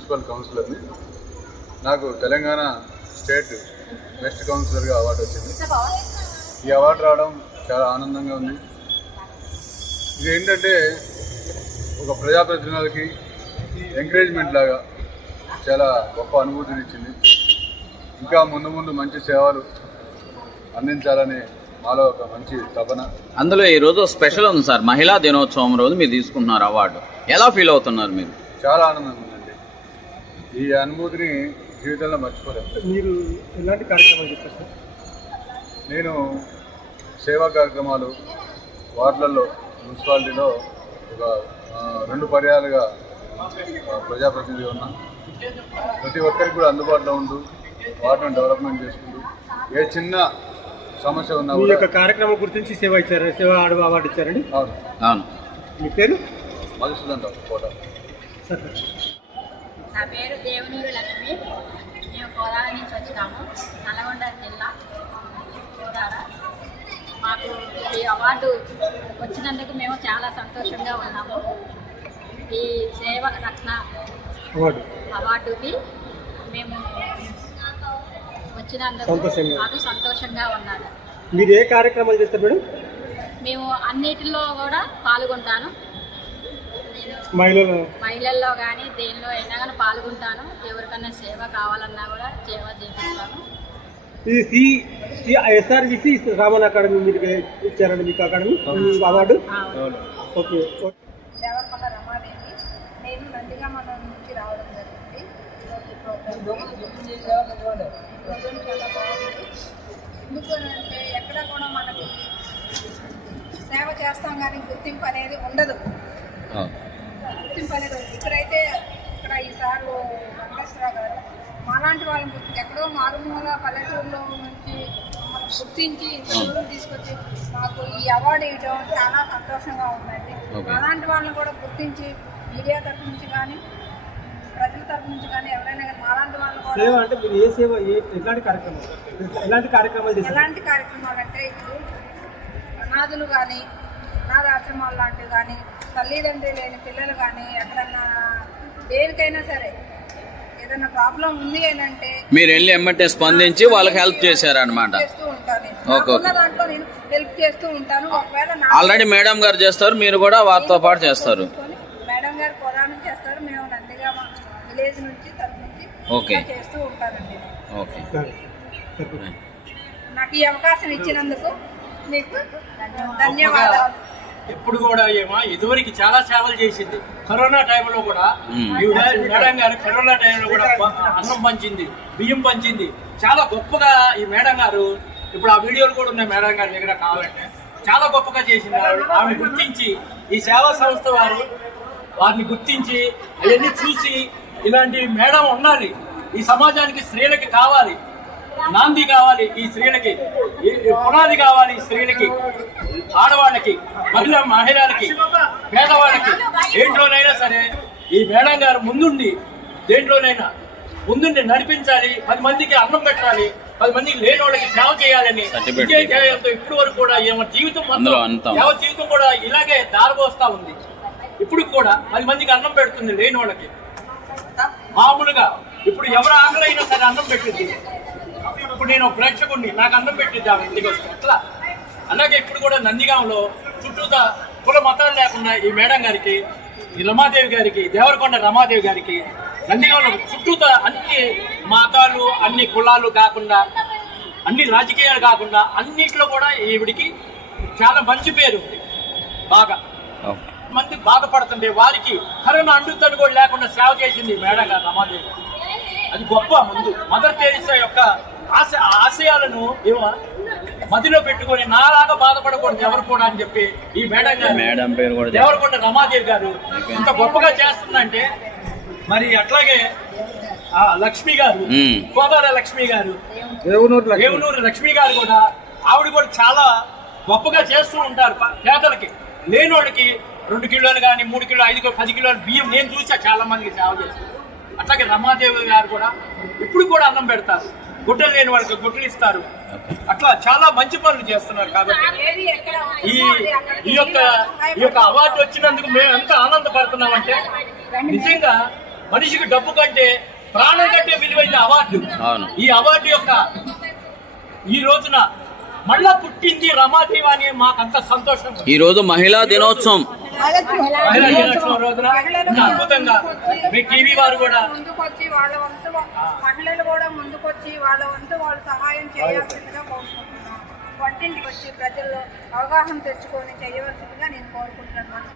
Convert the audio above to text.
Municipal కౌన్సిలర్ని. నాకు Telangana state best కౌన్సిలర్గా అవార్డు వచ్చింది. ఈ అవార్డు రావడం చాలా ఆనందంగా ఉంది. ఇది ఏంటంటే ఒక ప్రజాప్రతినిధులకి ఎంకరేజ్మెంట్ లాగా చాలా గొప్ప అనుభూతిని ఇచ్చింది ఇంకా ముందు ముందు మంచి సేవలు అందించాలని మాలో ఒక మంచి తపన. అందులో ఈ రోజు స్పెషల్ ఉంది సార్. మహిళా దినోత్సవం రోజు మీరు తీసుకుంటున్నారు అవార్డు. ఎలా ఫీల్ అవుతున్నారు మీరు? చాలా ఆనందంగా ఈ అనుభూతిని జీవితంలో మర్చిపోలేము మీరు ఎలాంటి కార్యక్రమాలు చేస్తారు సార్? నేను సేవా కార్యక్రమాలు వార్డులలో మున్సిపాలిటీలో ఒక రెండు పర్యాలుగా ఆ, ప్రజాప్రతినిధిగా ఉన్నా. ప్రతి ఒక్కరికి కూడా అందుబాటులో ఉంటూ వార్డును డెవలప్మెంట్ చేసుకుంటూ ఏ చిన్న సమస్య ఉన్నా మీ కూడా యొక్క కార్యక్రమం గుర్తించి సేవ ఇచ్చారు? సేవ అడుగు అవార్డు ఇచ్చారండి అవును. అవును. మీ పేరు? మధుసూదన్ రావు కోట సార్. నా పేరు దేవనూరు లక్ష్మి. మేము కోదాడ నుంచి వచ్చినాము. నల్గొండ జిల్లా కోదాడ మాకు ఈ అవార్డు వచ్చినందుకు మేము చాలా సంతోషంగా ఉన్నాము. ఈ సేవ రత్న అవార్డు. అవార్డుకి మేము వచ్చినందుకు. మాకు సంతోషంగా ఉన్నాను. మీరు ఏ కార్యక్రమాలు చేస్తారు మేడం? మేము అన్నిటిలో కూడా పాల్గొంటాను. మహిళలు. మహిళల్లో కానీ దేనిలో అయినా కానీ పాల్గొంటాను. ఎవరికైనా సేవ కావాలన్నా కూడా సేవ చేపిస్తాను. ఇది C C SRBC Raman academy మీరు ఇచ్చారండి మీకు academy award? Okay. Devarakonda Ramadevi నేను నందిగామ నుంచి రావడం జరిగింది. ఈరోజు ప్రోగ్రామ్ ప్రోగ్రామ్ చాలా బాగుంది. ఎందుకు అని అంటే ఎక్కడ కూడా మనకి సేవ చేస్తాం కానీ గుర్తింపు అనేది ఉండదు. గుర్తింపు అనేది ఉండదు. ఇక్కడైతే ఇక్కడ ఈసారి వెంకటేశ్వరరావు గారు మాలాంటి వాళ్ళని గుర్తించి ఎక్కడో మారుమూల పల్లెటూరులో నుంచి గుర్తించి ఇంత దూరం తీసుకొచ్చి మాకు ఈ అవార్డు ఇవ్వడం చాలా సంతోషంగా ఉందండి. అలాంటి వాళ్ళని కూడా గుర్తించి మీడియా తరఫు నుంచి కానీ ప్రజల తరఫు నుంచి కానీ ఎవరైనా కానీ మాలాంటి వాళ్ళని కూడా సేవ అంటే మీరు ఏ సేవ ఎలాంటి కార్యక్రమాలు ఎలాంటి కార్యక్రమాలు ఎలాంటి కార్యక్రమాలు అంటే ఇప్పుడు అనాథులు కానీ ఆశ్రమాలు లాంటివి కానీ తల్లిదండ్రులు లేని పిల్లలు కానీ ఎక్కడన్నా దేనికైనా సరే ఏదైనా ప్రాబ్లం ఉంది అని అంటే మీరు వెళ్ళి ఎమ్మటే స్పందించి వాళ్ళకి హెల్ప్ చేశారనమాట. దాంట్లో నేను హెల్ప్ చేస్తూ ఉంటాను. ఒకవేళ ఆల్రెడీ మేడం గారు చేస్తారు మీరు కూడా వారితో పాటు చేస్తారు. మేడం గారు కొరాను చేస్తారు. మేము నందిగా విలేజ్ నుంచి తరఫు నుంచి ఓకే. చేస్తూ ఉంటానండి. ఓకే. నాకు ఈ అవకాశం ఇచ్చినందుకు మీకు ధన్యవాదాలు. ఎప్పుడు కూడా ఏమో ఇదివరకు చాలా సేవలు చేసింది. కరోనా టైంలో కూడా మేడం గారు కరోనా టైంలో కూడా అన్నం పంచింది బియ్యం పంచింది. చాలా గొప్పగా ఈ మేడం గారు ఇప్పుడు ఆ వీడియోలు కూడా ఉన్నాయి మేడం గారి దగ్గర కావాలంటే. చాలా గొప్పగా చేసింది ఆవిడ గుర్తించి ఈ సేవా సంస్థ వారు వారిని గుర్తించి అవన్నీ చూసి ఇలాంటి మేడం ఉండాలి. ఈ సమాజానికి స్త్రీలకి కావాలి. నాంది కావాలి ఈ స్త్రీలకి పునాది కావాలి స్త్రీలకి ఆడవాళ్ళకి మహిళ మహిళలకి పేదవాళ్ళకి. దేంట్లోనైనా సరే ఈ మేడం గారు ముందుండి దేంట్లోనైనా ముందుండి నడిపించాలి పది మందికి అన్నం పెట్టాలి పది మందికి లేని వాళ్ళకి సేవ చేయాలని ధ్యేయంతో ఇప్పుడు వరకు కూడా ఏమో జీవితం. యావ జీవితం కూడా ఇలాగే దారిపోస్తా ఉంది. ఇప్పుడు కూడా పది మందికి అన్నం పెడుతుంది లేని వాళ్ళకి. మామూలుగా ఇప్పుడు ఎవరు ఆకలి అయినా సరే అన్నం పెట్టింది. ఇప్పుడు నేను ప్రేక్షకుడిని నాకు అన్నం పెట్టింది ఆమె ఇంటికి వస్తే. అట్లా. అలాగే ఇప్పుడు కూడా నందిగాంలో చుట్టూతా కుల మతాలు లేకుండా ఈ మేడం గారికి ఈ రమాదేవి గారికి దేవరకొండ రమాదేవి గారికి నందిగాంలో చుట్టూతా అన్ని మతాలు అన్ని కులాలు కాకుండా అన్ని రాజకీయాలు కాకుండా అన్నిట్లో కూడా ఈవిడికి చాలా మంచి పేరు ఉంది. బాగా. మంది బాధపడుతుండే వారికి కరోనా అంటుతను కూడా లేకుండా సేవ చేసింది మేడం గారు రమాదేవి. అది గొప్ప ముందు. మదర్ తెరీసా యొక్క ఆశ ఆశయాలను ఏమో మదిలో పెట్టుకొని నాలాగా బాధపడకూడదు ఎవరు కూడా అని చెప్పి ఈ మేడం గారు మేడం పేరు కూడా. దేవరకొండ రమాదేవి గారు ఇంత గొప్పగా చేస్తుందంటే మరి అట్లాగే ఆ లక్ష్మి గారు. కోదాడ లక్ష్మి గారు దేవునూరు లక్ష్మి. దేవునూరు లక్ష్మి గారు కూడా ఆవిడ కూడా చాలా గొప్పగా చేస్తూ ఉంటారు పేదలకి లేనోడికి రెండు కిలోలు కానీ మూడు కిలో ఐదు కిలో పది కిలోలు బియ్యం నేను చూసా చాలా మందికి సేవ చేసి అట్లాగే రమాదేవి గారు కూడా ఇప్పుడు కూడా అన్నం పెడతారు గుడ్డలు లేని వాళ్ళకి గుడ్డలు ఇస్తారు. అట్లా చాలా మంచి పనులు చేస్తున్నారు కాబట్టి ఈ ఈ యొక్క ఈ యొక్క అవార్డు వచ్చినందుకు మేము ఎంత ఆనందపడుతున్నామంటే నిజంగా మనిషికి డబ్బు కంటే ప్రాణం కంటే విలువైన అవార్డు. అవును. ఈ అవార్డు యొక్క ఈ రోజున మళ్ళా పుట్టింది రమాదేవి అని మాకంత సంతోషం. ఈ రోజు మహిళా దినోత్సవం. మహిళా దినోత్సవం రోజున ఇంకా అద్భుతంగా మీ టీవీ వారు కూడా. ముందుకొచ్చి వాళ్ళ వంతు మహిళలు కూడా ముందుకొచ్చి వాళ్ళ వంతు వాళ్ళు సహాయం చేయాల్సిందిగా కోరుకుంటున్నాను. వంటింటికి వచ్చి ప్రజల్లో అవగాహన తెచ్చుకొని చేయవలసిందిగా నేను కోరుకుంటున్నాను.